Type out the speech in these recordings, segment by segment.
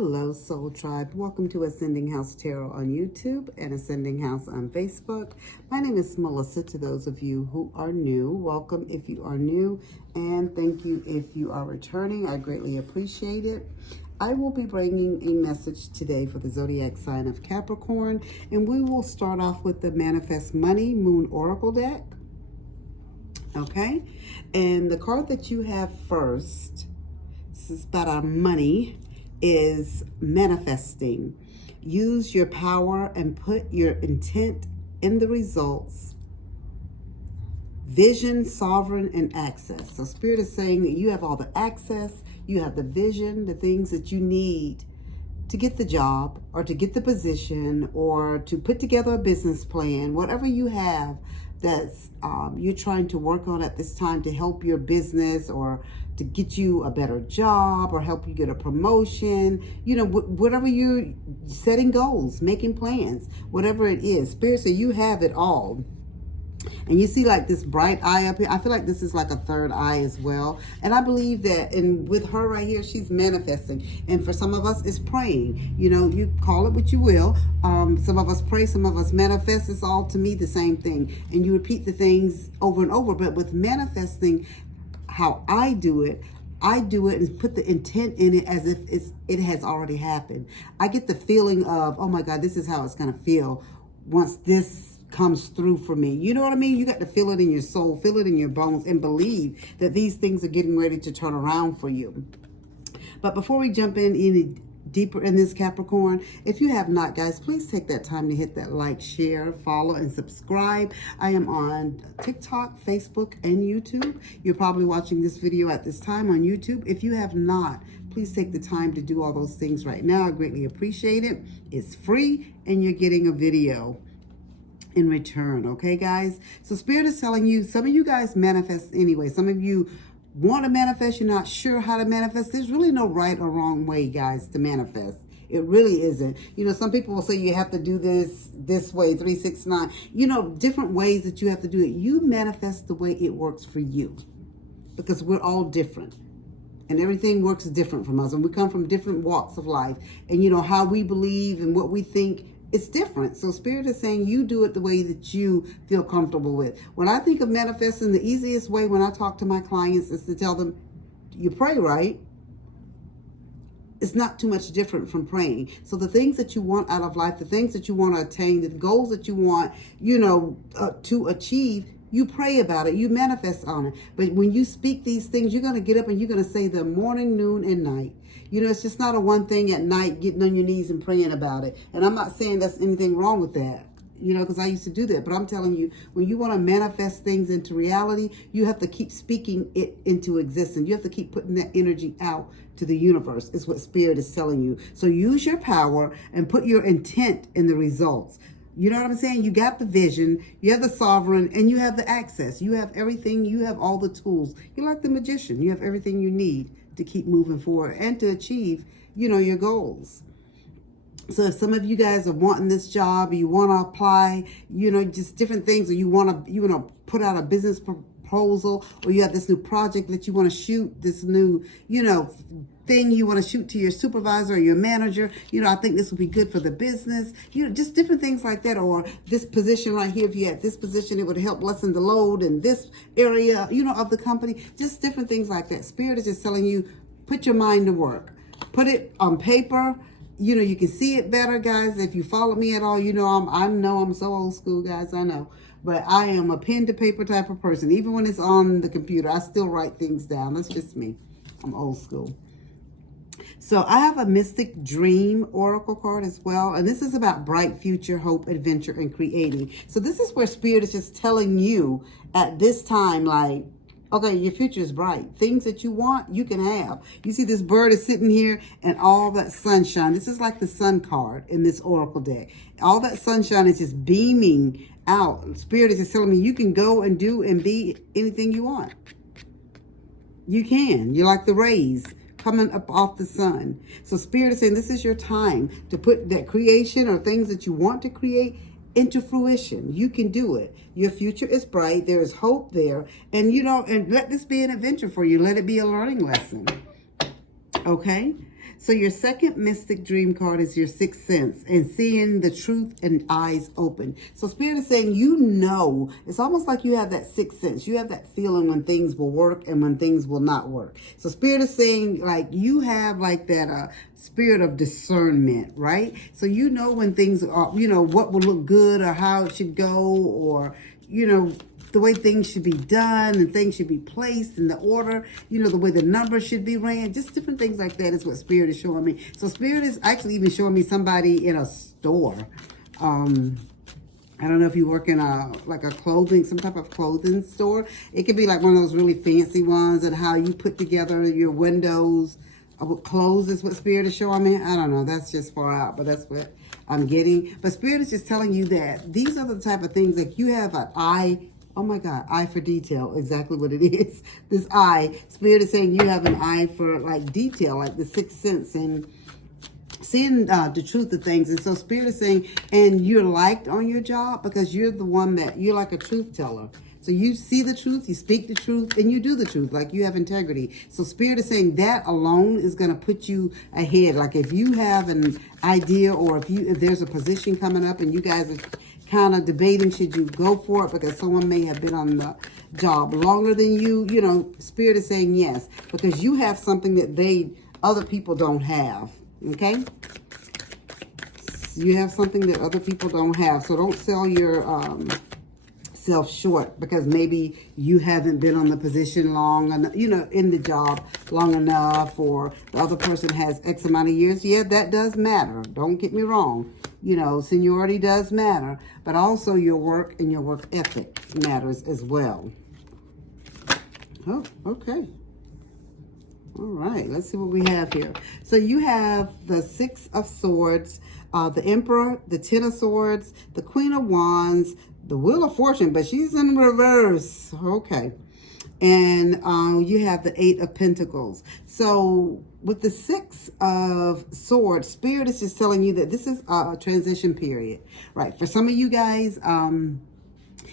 Hello, Soul Tribe. Welcome to Ascending House Tarot on YouTube and Ascending House on Facebook. My name is Melissa. To those of you who are new, welcome if you are new, and thank you if you are returning. I greatly appreciate it. I will be bringing a message today for the zodiac sign of Capricorn, and we will start off with the Manifest Money Moon Oracle deck. Okay, and the card that you have first, this is about our money, is manifesting. Use your power and put your intent in the results. Vision, sovereign, and access. So Spirit is saying that you have all the access, you have the vision, the things that you need to get the job or to get the position or to put together a business plan, whatever you have that's you're trying to work on at this time to help your business or to get you a better job or help you get a promotion, you know, whatever you're setting goals, making plans, whatever it is. Spirit, so you have it all. And you see like this bright eye up here. I feel like this is like a third eye as well. And I believe that, and with her right here, she's manifesting. And for some of us, it's praying. You know, you call it what you will. Some of us pray, some of us manifest. It's all, to me, the same thing. And you repeat the things over and over. But with manifesting, how I do it and put the intent in it as if it has already happened. I get the feeling of, oh my God, this is how it's going to feel once this comes through for me. You know what I mean? You got to feel it in your soul, feel it in your bones, and believe that these things are getting ready to turn around for you. But before we jump in any deeper in this, Capricorn, if you have not, guys, please take that time to hit that like, share, follow, and subscribe. I am on TikTok, Facebook, and YouTube. You're probably watching this video at this time on YouTube. If you have not, please take the time to do all those things right now. I greatly appreciate it. It's free, and you're getting a video in return. Okay, guys? So Spirit is telling you, some of you guys manifest anyway. Some of you want to manifest, you're not sure how to manifest. There's really no right or wrong way, guys, to manifest. It really isn't. You know, some people will say you have to do this way, 369. You know, different ways that you have to do it. You manifest the way it works for you, because we're all different. And everything works different from us. And we come from different walks of life. And, you know, how we believe and what we think, it's different. So Spirit is saying you do it the way that you feel comfortable with. When I think of manifesting, the easiest way when I talk to my clients is to tell them, you pray, right? It's not too much different from praying. So the things that you want out of life, the things that you want to attain, the goals that you want, you know, to achieve, you pray about it, you manifest on it. But when you speak these things, you're going to get up and you're going to say them morning, noon, and night. You know, it's just not a one thing at night, getting on your knees and praying about it. And I'm not saying there's anything wrong with that, you know, because I used to do that. But I'm telling you, when you want to manifest things into reality, you have to keep speaking it into existence. You have to keep putting that energy out to the universe, is what Spirit is telling you. So use your power and put your intent in the results. You know what I'm saying? You got the vision, you have the sovereign, and you have the access. You have everything. You have all the tools. You're like the magician. You have everything you need to keep moving forward and to achieve, you know, your goals. So if some of you guys are wanting this job, or you want to apply, you know, just different things, or you want to put out a business proposal, or you have this new project that you want to shoot, this new, you know, thing you want to shoot to your supervisor or your manager, you know, I think this would be good for the business, you know, just different things like that. Or this position right here, if you had this position, it would help lessen the load in this area, you know, of the company, just different things like that. Spirit is just telling you, put your mind to work, put it on paper. You know, you can see it better, guys. If you follow me at all, you know, I'm so old school, guys, I know. But I am a pen to paper type of person. Even when it's on the computer, I still write things down. That's just me. I'm old school. So I have a Mystic Dream Oracle card as well. And this is about bright future, hope, adventure, and creating. So this is where Spirit is just telling you at this time, like, okay, your future is bright. Things that you want, you can have. You see this bird is sitting here and all that sunshine. This is like the sun card in this Oracle deck. All that sunshine is just beaming out. Spirit is just telling me you can go and do and be anything you want. You can. You're like the rays coming up off the sun. So Spirit is saying this is your time to put that creation or things that you want to create into fruition. You can do it. Your future is bright. There is hope there. And, you know, and let this be an adventure for you. Let it be a learning lesson. Okay? So your second mystic dream card is your sixth sense and seeing the truth and eyes open. So Spirit is saying, it's almost like you have that sixth sense. You have that feeling when things will work and when things will not work. So Spirit is saying, like, you have like that spirit of discernment, right? So you know when things are, what will look good or how it should go, or, the way things should be done and things should be placed in the order, the way the numbers should be ran, just different things like that is what Spirit is showing me. So Spirit is actually even showing me somebody in a store. I don't know if you work in some type of clothing store. It could be like one of those really fancy ones, and how you put together your windows with clothes is what Spirit is showing me. I don't know. That's just far out, but that's what I'm getting. But Spirit is just telling you that these are the type of things that you have an eye. Oh my God, eye for detail, exactly what it is. This eye, Spirit is saying you have an eye for like detail, like the sixth sense and seeing the truth of things. And so Spirit is saying, and you're liked on your job because you're the one you're like a truth teller. So you see the truth, you speak the truth, and you do the truth, like you have integrity. So Spirit is saying that alone is going to put you ahead. Like if you have an idea, or if there's a position coming up and you guys are kind of debating, should you go for it because someone may have been on the job longer than you, Spirit is saying yes, because you have something that other people don't have, okay? You have something that other people don't have, so don't sell your self short because maybe you haven't been on the position long enough, in the job long enough, or the other person has X amount of years. Yeah, that does matter. Don't get me wrong. Seniority does matter, but also your work and your work ethic matters as well. Oh, okay. All right, let's see what we have here. So you have the Six of Swords, the Emperor, the Ten of Swords, the Queen of Wands, the Wheel of Fortune, but she's in reverse. Okay. And you have the Eight of Pentacles. So with the Six of Swords, Spirit is just telling you that this is a transition period, right? For some of you guys,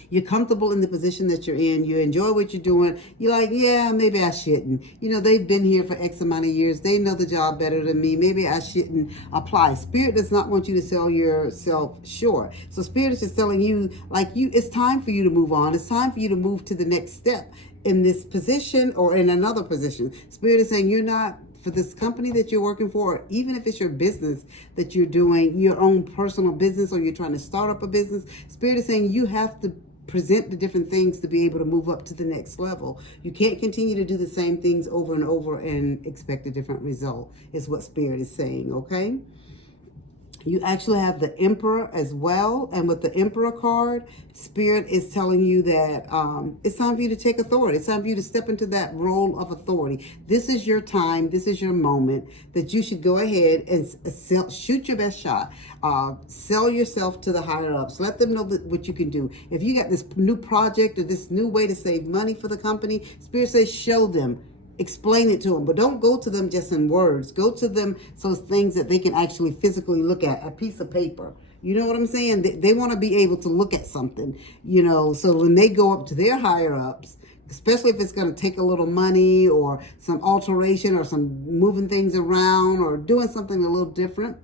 you're comfortable in the position that you're in. You enjoy what you're doing. You're like, yeah, maybe I shouldn't. They've been here for X amount of years. They know the job better than me. Maybe I shouldn't apply. Spirit does not want you to sell yourself short. So Spirit is just telling you, it's time for you to move on. It's time for you to move to the next step in this position or in another position. Spirit is saying you're not, for this company that you're working for, even if it's your business that you're doing, your own personal business, or you're trying to start up a business, Spirit is saying you have to present the different things to be able to move up to the next level. You can't continue to do the same things over and over and expect a different result, is what Spirit is saying, okay? You actually have the Emperor as well. And with the Emperor card, Spirit is telling you that it's time for you to take authority. It's time for you to step into that role of authority. This is your time. This is your moment that you should go ahead and shoot your best shot. Sell yourself to the higher ups. Let them know what you can do. If you got this new project or this new way to save money for the company, Spirit says show them. Explain it to them, but don't go to them just in words. Go to them so it's things that they can actually physically look at, a piece of paper. You know what I'm saying? They want to be able to look at something, so when they go up to their higher ups, especially if it's going to take a little money or some alteration or some moving things around or doing something a little different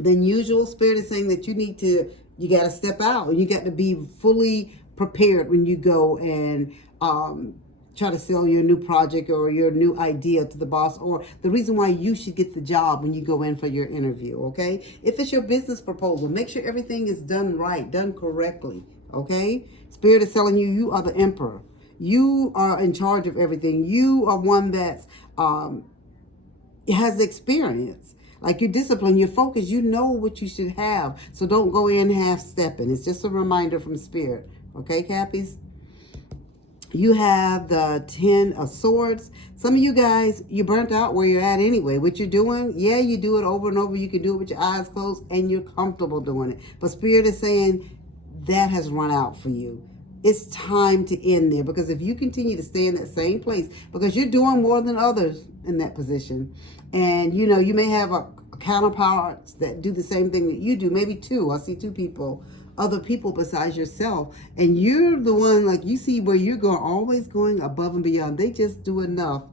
than usual, Spirit is saying that you got to step out and you got to be fully prepared when you go and, try to sell your new project or your new idea to the boss, or the reason why you should get the job when you go in for your interview, okay? If it's your business proposal, make sure everything is done right, done correctly, okay? Spirit is telling you, you are the Emperor. You are in charge of everything. You are one that's has the experience. Like you're disciplined, you're focused, you know what you should have. So don't go in half-stepping. It's just a reminder from Spirit, okay, Cappies? You have the Ten of Swords. Some of you guys, you're burnt out where you're at anyway. What you're doing, yeah, you do it over and over. You can do it with your eyes closed and you're comfortable doing it. But Spirit is saying that has run out for you. It's time to end there, because if you continue to stay in that same place, because you're doing more than others in that position, and you may have a counterparts that do the same thing that you do, maybe two. I see two people, other people besides yourself, and you're the one, like, you see where you're always going above and beyond. They just do enough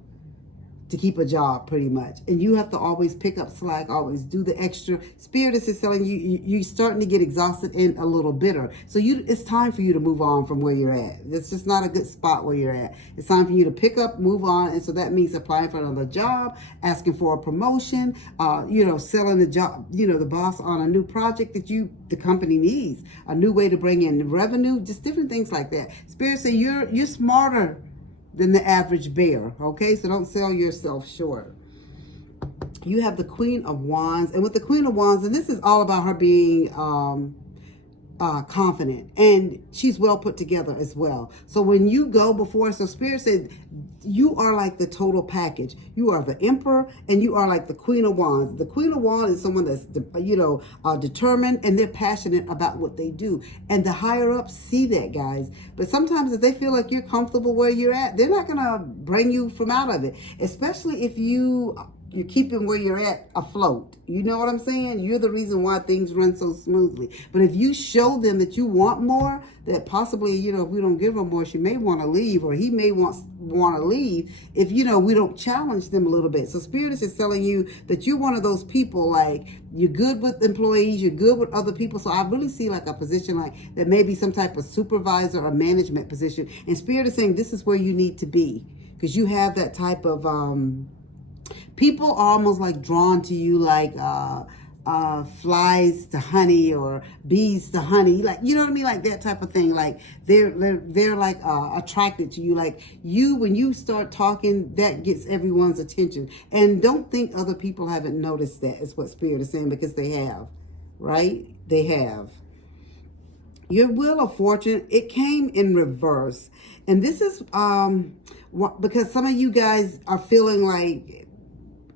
to keep a job, pretty much. And you have to always pick up slack, always do the extra. Spirit is just telling you, you're starting to get exhausted and a little bitter. So it's time for you to move on from where you're at. It's just not a good spot where you're at. It's time for you to pick up, move on. And so that means applying for another job, asking for a promotion, selling the job, the boss on a new project that the company needs, a new way to bring in revenue, just different things like that. Spirit say you're smarter than the average bear, okay? So don't sell yourself short. You have the Queen of Wands. And with the Queen of Wands, and this is all about her being confident. And she's well put together as well. So when you go before, so Spirit said, you are like the total package. You are the Emperor and you are like the Queen of Wands. The Queen of Wands is someone that's, determined, and they're passionate about what they do. And the higher ups see that, guys. But sometimes if they feel like you're comfortable where you're at, they're not going to bring you from out of it. Especially if you're keeping where you're at afloat. You know what I'm saying? You're the reason why things run so smoothly. But if you show them that you want more, that possibly, if we don't give her more, she may want to leave, or he may want to leave if, we don't challenge them a little bit. So Spirit is just telling you that you're one of those people, like, you're good with employees, you're good with other people. So I really see like a position like that, maybe some type of supervisor or management position. And Spirit is saying this is where you need to be, because you have that type of, people are almost like drawn to you, like flies to honey or bees to honey, like, you know what I mean, like that type of thing. Like they're like attracted to you. Like when you start talking, that gets everyone's attention. And don't think other people haven't noticed that, is what Spirit is saying, because they have, right? They have. Your Wheel of Fortune, it came in reverse, and this is because some of you guys are feeling like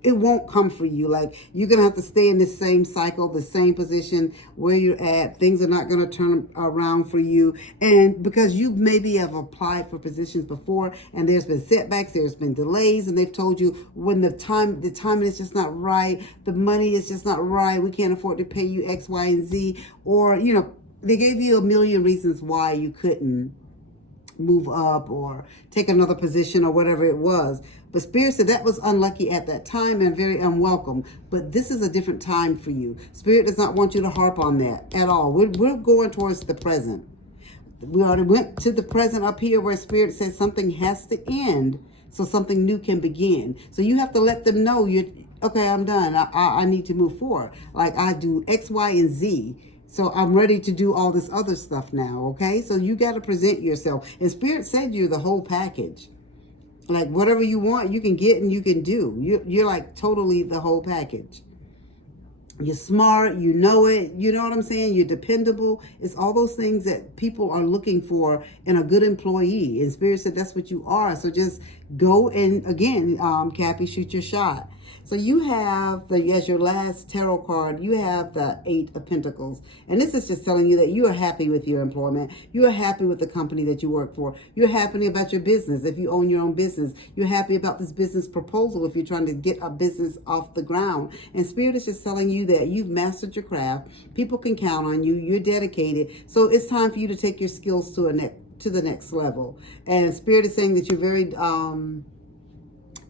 it won't come for you. Like you're going to have to stay in the same cycle, the same position where you're at. Things are not going to turn around for you. And because you maybe have applied for positions before and there's been setbacks, there's been delays, and they've told you when the timing is just not right, the money is just not right, we can't afford to pay you X, Y, and Z. Or, they gave you a million reasons why you couldn't move up or take another position or whatever it was. But Spirit said that was unlucky at that time and very unwelcome. But this is a different time for you. Spirit does not want you to harp on that at all. We're going towards the present. We already went to the present up here where Spirit says something has to end so something new can begin. So you have to let them know okay, I'm done. I need to move forward. Like I do X, Y, and Z. So I'm ready to do all this other stuff now, okay? So you got to present yourself. And Spirit said you're the whole package. Like whatever you want, you can get and you can do. You're like totally the whole package. You're smart, you know it, you know what I'm saying? You're dependable. It's all those things that people are looking for in a good employee. And Spirit said that's what you are. So just go and, again, Cappy, shoot your shot. So you have, as your last tarot card, you have the 8 of Pentacles. And this is just telling you that you are happy with your employment. You are happy with the company that you work for. You're happy about your business if you own your own business. You're happy about this business proposal if you're trying to get a business off the ground. And Spirit is just telling you that you've mastered your craft. People can count on you. You're dedicated. So it's time for you to take your skills to the next level. And Spirit is saying that you're very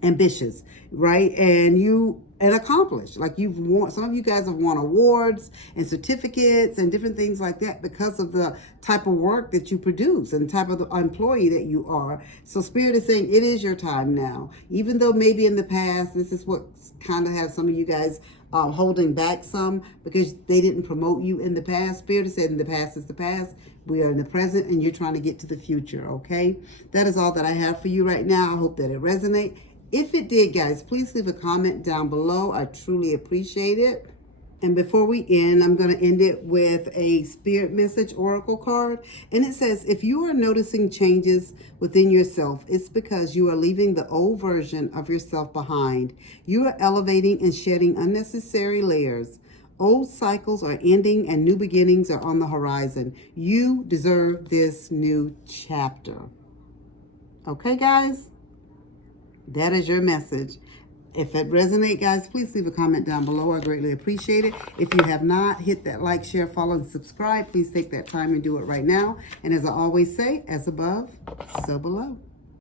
ambitious, right? And accomplished. Like some of you guys have won awards and certificates and different things like that because of the type of work that you produce and the type of the employee that you are. So Spirit is saying it is your time now. Even though maybe in the past, this is what kind of has some of you guys holding back some because they didn't promote you in the past. Spirit is saying the past is the past. We are in the present and you're trying to get to the future, okay? That is all that I have for you right now. I hope that it resonates. If it did, guys, please leave a comment down below. I truly appreciate it. And before we end, I'm going to end it with a Spirit Message Oracle card. And it says, if you are noticing changes within yourself, it's because you are leaving the old version of yourself behind. You are elevating and shedding unnecessary layers. Old cycles are ending and new beginnings are on the horizon. You deserve this new chapter. Okay, guys? That is your message. If it resonates, guys, please leave a comment down below. I greatly appreciate it. If you have not, hit that like, share, follow, and subscribe. Please take that time and do it right now. And as I always say, as above, so below.